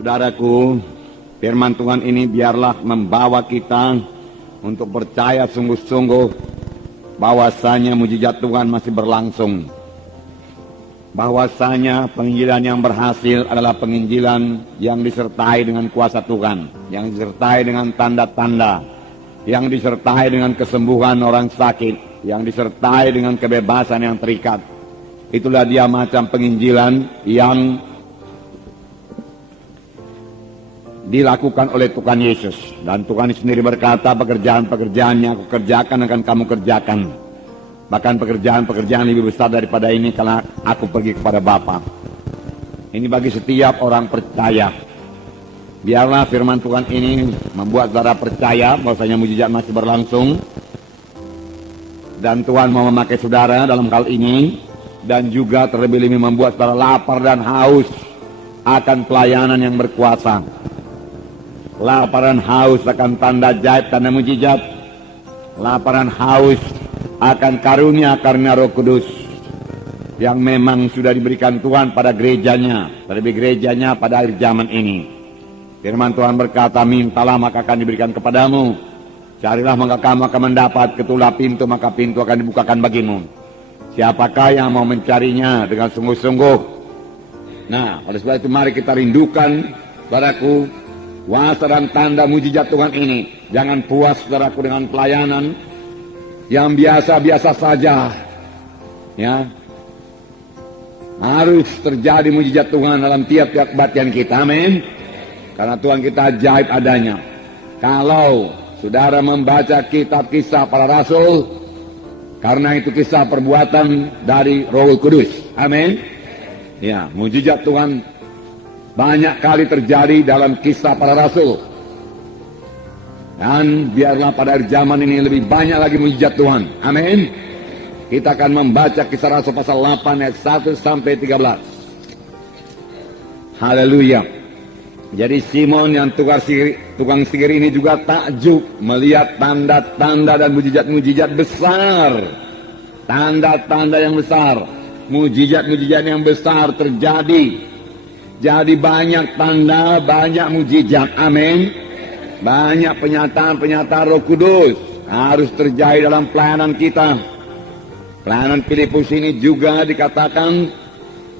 Saudaraku, firman Tuhan ini biarlah membawa kita untuk percaya sungguh-sungguh bahwasanya mujizat Tuhan masih berlangsung. Bahwasanya penginjilan yang berhasil adalah penginjilan yang disertai dengan kuasa Tuhan, yang disertai dengan tanda-tanda, yang disertai dengan kesembuhan orang sakit, yang disertai dengan kebebasan yang terikat. Itulah dia macam penginjilan yang dilakukan oleh Tuhan Yesus. Dan Tuhan sendiri berkata, pekerjaan-pekerjaan yang aku kerjakan akan kamu kerjakan. Bahkan pekerjaan-pekerjaan lebih besar daripada ini karena aku pergi kepada Bapa. Ini bagi setiap orang percaya. Biarlah firman Tuhan ini membuat saudara percaya bahwasanya mujizat masih berlangsung. Dan Tuhan mau memakai saudara dalam hal ini. Dan juga terlebih-lebih membuat saudara lapar dan haus akan pelayanan yang berkuasa. Lapar dan haus akan tanda ajaib, tanda mujizat. Lapar dan haus akan karunia Roh Kudus yang memang sudah diberikan Tuhan pada gerejanya, terlebih gerejanya pada akhir zaman ini. Firman Tuhan berkata, mintalah maka akan diberikan kepadamu, carilah maka kamu akan mendapat, ketuklah pintu maka pintu akan dibukakan bagimu. Siapakah yang mau mencarinya dengan sungguh-sungguh? Nah, oleh sebab itu mari kita rindukan, saudaraku, kuasa dan tanda mujizat Tuhan ini. Jangan puas, saudaraku, dengan pelayanan yang biasa-biasa saja, ya. Harus terjadi mujizat Tuhan dalam tiap-tiap kebaktian kita, amin. Karena Tuhan kita ajaib adanya. Kalau saudara membaca kitab kisah para rasul, karena itu kisah perbuatan dari Roh Kudus, amin. Ya, mujizat Tuhan banyak kali terjadi dalam kisah para rasul. Dan biarlah pada akhir zaman ini lebih banyak lagi mujizat Tuhan. Amin. Kita akan membaca kisah Rasul pasal 8 ayat 1 sampai 13. Haleluya. Jadi Simon yang tukang sihir ini juga takjub melihat tanda-tanda dan mujizat-mujizat besar. Tanda-tanda yang besar. Mujizat-mujizat yang besar terjadi. Jadi banyak tanda, banyak mujizat. Amin. Banyak penyataan-penyataan Roh Kudus harus terjadi dalam pelayanan kita. Pelayanan Filipus ini juga dikatakan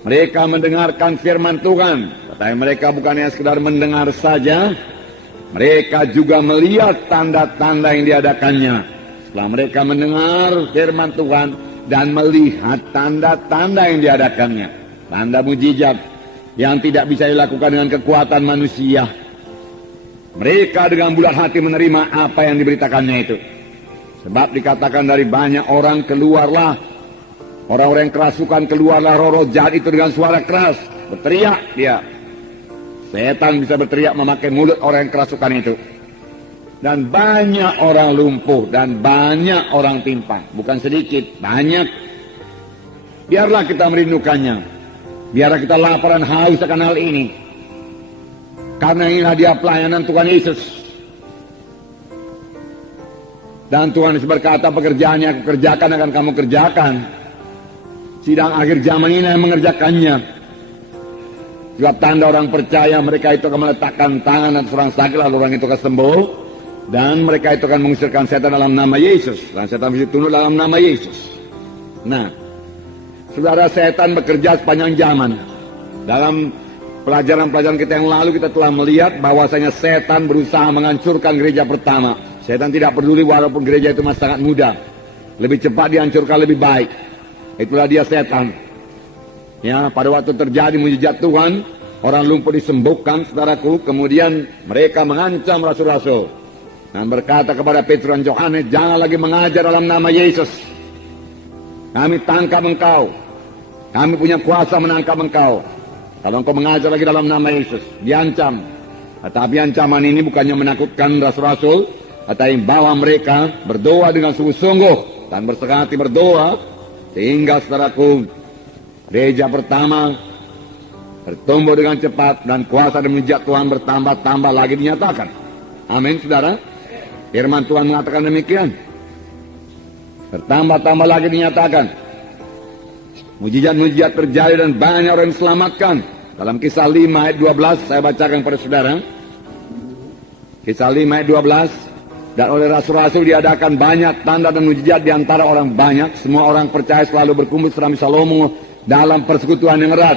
mereka mendengarkan firman Tuhan. Tetapi mereka bukan hanya sekedar mendengar saja, mereka juga melihat tanda-tanda yang diadakannya. Setelah mereka mendengar firman Tuhan dan melihat tanda-tanda yang diadakannya, tanda mujizat yang tidak bisa dilakukan dengan kekuatan manusia, mereka dengan bulat hati menerima apa yang diberitakannya itu. Sebab dikatakan dari banyak orang keluarlah, orang-orang yang kerasukan keluarlah roh-roh jahat itu dengan suara keras. Berteriak dia. Setan bisa berteriak memakai mulut orang yang kerasukan itu. Dan banyak orang lumpuh dan banyak orang timpang. Bukan sedikit, banyak. Biarlah kita merindukannya. Biarlah kita lapar dan haus akan hal ini. Karena inilah dia pelayanan Tuhan Yesus. Dan Tuhan Yesus berkata, pekerjaan yang aku kerjakan akan kamu kerjakan. Sidang akhir zaman ini yang mengerjakannya. Sebab tanda orang percaya, mereka itu akan meletakkan tangan atas orang sakit, lalu orang itu akan sembuh. Dan mereka itu akan mengusirkan setan dalam nama Yesus. Dan setan bisa tunduk dalam nama Yesus. Nah, saudara, setan bekerja sepanjang zaman. Dalam pelajaran-pelajaran kita yang lalu kita telah melihat bahwasanya setan berusaha menghancurkan gereja pertama. Setan tidak peduli walaupun gereja itu masih sangat muda. Lebih cepat dihancurkan lebih baik. Itulah dia setan. Ya, pada waktu terjadi mujizat Tuhan, orang lumpuh disembuhkan, saudaraku. Kemudian mereka mengancam rasul-rasul dan berkata kepada Petrus dan Yohanes, jangan lagi mengajar dalam nama Yesus. Kami tangkap engkau. Kami punya kuasa menangkap engkau. Kalau engkau mengajar lagi dalam nama Yesus, diancam. Tetapi ancaman ini bukannya menakutkan rasul-rasul, tetapi bahwa mereka berdoa dengan sungguh-sungguh dan berserah hati berdoa, sehingga saudaraku, gereja pertama bertumbuh dengan cepat dan kuasa dan mujizat Tuhan bertambah-tambah lagi dinyatakan. Amin, saudara. Firman Tuhan mengatakan demikian. Bertambah-tambah lagi dinyatakan. Mujizat-mujizat terjadi dan banyak orang diselamatkan. Dalam Kisah 5 ayat 12 saya bacakan kepada saudara. Kisah 5 ayat 12. Dan oleh rasul-rasul diadakan banyak tanda dan mujizat di antara orang banyak. Semua orang percaya selalu berkumpul serami Salomo dalam persekutuan yang erat.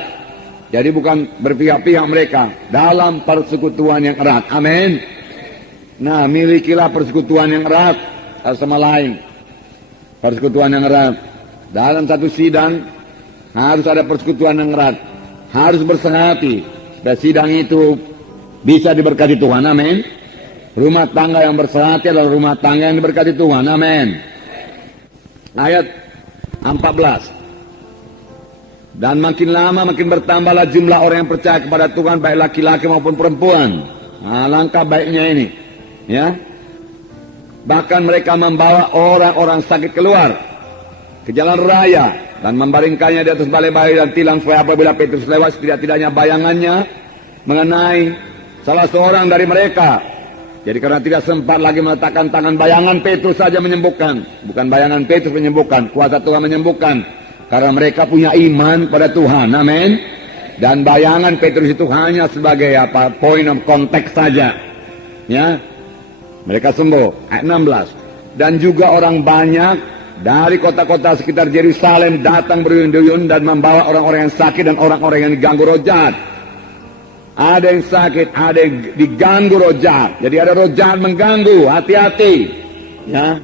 Jadi bukan berpihak-pihak mereka, dalam persekutuan yang erat. Amin. Nah, milikilah persekutuan yang erat sama lain. Persekutuan yang erat. Dalam satu sidang harus ada persekutuan yang erat. Harus bersehati supaya sidang itu bisa diberkati Tuhan. Amin. Rumah tangga yang bersehati adalah rumah tangga yang diberkati Tuhan. Amin. Ayat 14. Dan makin lama makin bertambahlah jumlah orang yang percaya kepada Tuhan, baik laki-laki maupun perempuan. Nah, langkah baiknya ini, ya. Bahkan mereka membawa orang-orang sakit keluar ke jalan raya dan membaringkannya di atas balai-balai dan tilang, supaya apabila Petrus lewat, setidak-tidaknya bayangannya mengenai salah seorang dari mereka. Jadi karena tidak sempat lagi meletakkan tangan, bayangan Petrus saja menyembuhkan. Bukan bayangan Petrus menyembuhkan, kuasa Tuhan menyembuhkan. Karena mereka punya iman pada Tuhan. Amin. Dan bayangan Petrus itu hanya sebagai point of contact saja. Ya. Mereka sembuh. Ayat 16. Dan juga orang banyak dari kota-kota sekitar Yerusalem datang berduyun-duyun dan membawa orang-orang yang sakit dan orang-orang yang diganggu roh jahat. Ada yang sakit, ada yang diganggu roh jahat. Jadi ada roh jahat mengganggu, hati-hati. Ya.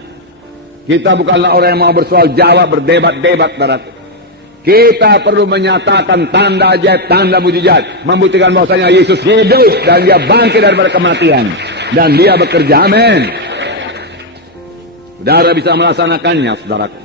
Kita bukanlah orang yang mau bersoal jawab, berdebat-debat, saudaraku. Kita perlu menyatakan tanda ajaib, tanda mujizat, membuktikan bahwasanya Yesus hidup dan dia bangkit daripada kematian dan dia bekerja. Amin. Saudara bisa melaksanakannya, saudaraku.